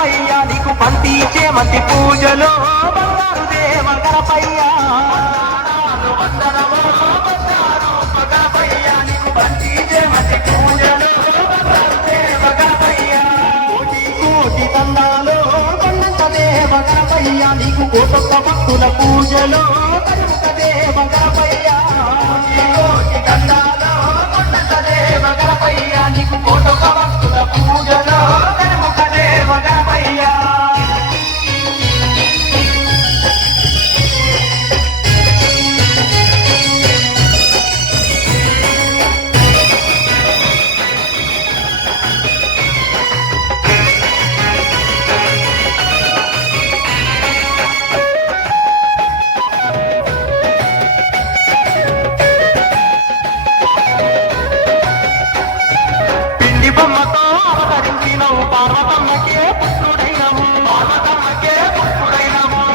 గణపయ్య నీకు పంతి చేమంతి పూజలో బంగారు దేవ గణపయ్య గణపయ్య నీకు పంతి చేమంతి పూజలో బంగారు దేవ గణపయ్య కోటి కోటి దండాలో కొండంత దేవ గణపయ్య నీకు కోటొక్క భక్తుల పూజలో కరుక దేవ గణపయ్య కోటి దండాలో కొండంత దేవ గణపయ్య నీకు కోటొక్క భక్తుల పూజలో కరుక దేవ గణపయ్య బొమ్మతో అవతరించినవు పార్వతమ్మకే పుత్రుడైనవు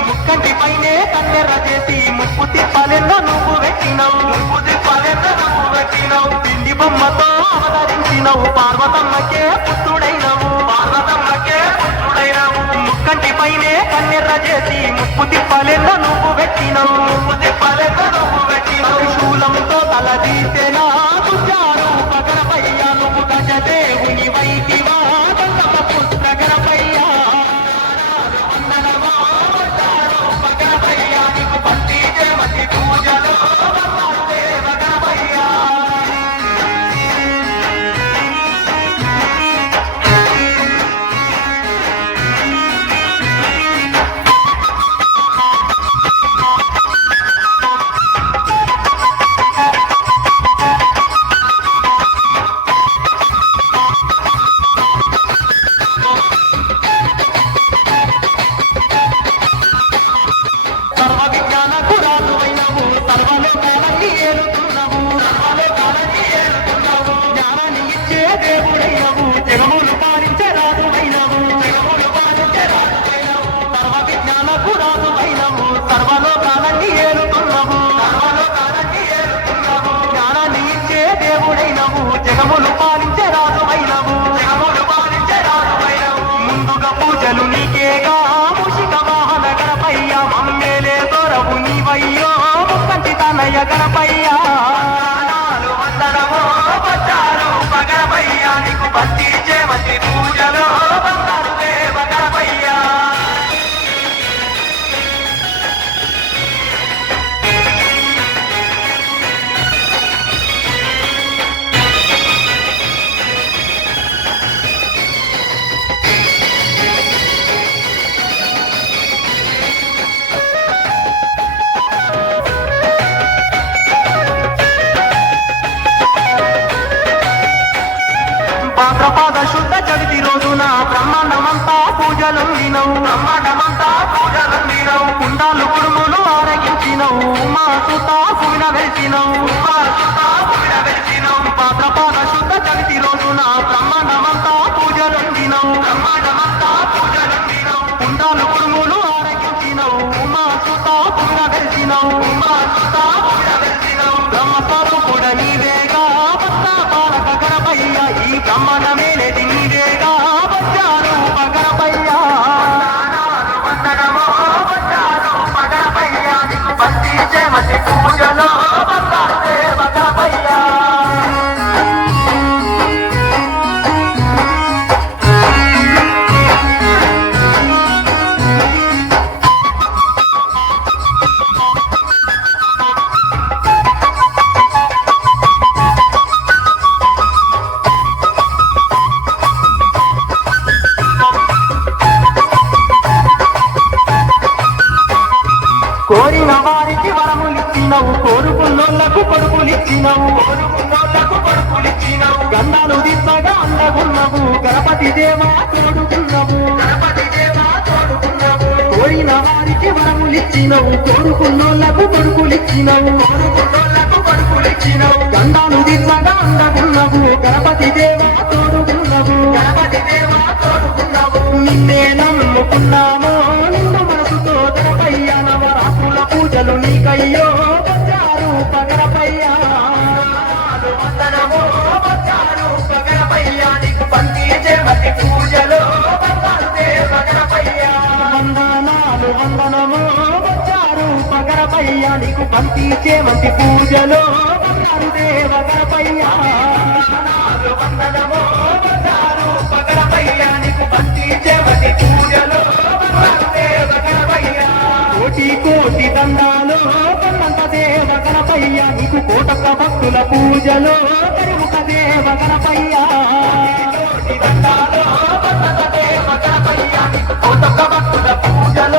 ముక్కంటి పైనే కన్నెర్ర చేసి ముప్పు తిప్పలెన్నో నువ్వు పెట్టినవు పిండి బొమ్మతో అవతరించినవు పార్వతమ్మకే పుత్రుడైనవు ముక్కంటి పైనే కన్నెర్ర చేసి ముప్పు తిప్పలెన్నో నువ్వు పెట్టినవు శూలంతో తలదీసెనా దుర్గారు గణపయ్య నువ్వు గజదేవుని వైదివా పుత్ర గణపయ్య గణపయ్య నీకు భక్తి దేవతి పూజలో దేవ గణపయ్య జగములు పాలించే రాజువైనవు ముందుగా పూజలు నీకేగా మూషిక వాహన గణపయ్య మమ్మేలే దొరవు నీవయ్యో ముక్కంటి తనయ గణపయ్య గణపయ్య నీకు భక్తి చేమతి పూజలో బంగారు దేవ గణపయ్య భాద్రపద శుద్ధ చవితి రోజున బ్రహ్మాండమంతా పూజలు కుండాలు కుడుములు ఆరగించినవు మా సుత పూల వెలిసినవు భాద్రపద శుద్ధ చవితి రోజున బ్రహ్మాండమంతా పూజలు కుండాలు కుడుములు ఆరగించినవు మా సుత పూల వెలిసినవు బ్రహ్మస్వరూపుడ నీవేగా పాలక గణపయ్య ఈ బ్రహ్మణమేలేది నీవేగా వచ్చారు గణపయ్య భక్తి చేమతి పూజలో గణపయ్య కోరిన వారికి వరములిచ్చినవు కోరుకున్నోళ్లకు కొడుకులిచ్చినవు గంధాలు దిద్దగా అందగున్నవు గణపతి దేవా తోడుకున్నవు కోరిన వారికి వరములిచ్చినవు కోరుకున్నోళ్లకు కొడుకులిచ్చినవు గంధాలు దిద్దగా అందగున్నవు గణపతి దేవా తోడుకున్నవు నిన్నే నమ్ముకున్నాము నిన్ను మనసుతో గణపయ్య నవరాత్రుల పూజలు నీకయ్యో వచ్చారు గణపయ్య గణపయ్య నీకు పంతి చేమతి పూజలో దేవ నీకు బంతి చేమంతి పూజలో బంగారు దేవ గణపయ్య వందనమో బంగారు గణపయ్య నీకు బంతి చేమంతి పూజలో బంగారు దేవ గణపయ్య కోటి కోటి దండాలు కొన్నంత దేవ గణపయ్య నీకు కోటొక్క భక్తుల పూజలో కరుముఖ దేవ గణపయ్య కోటి దండాలు కొన్నంత దేవ గణపయ్య నీకు కోటొక్క భక్తుల పూజలో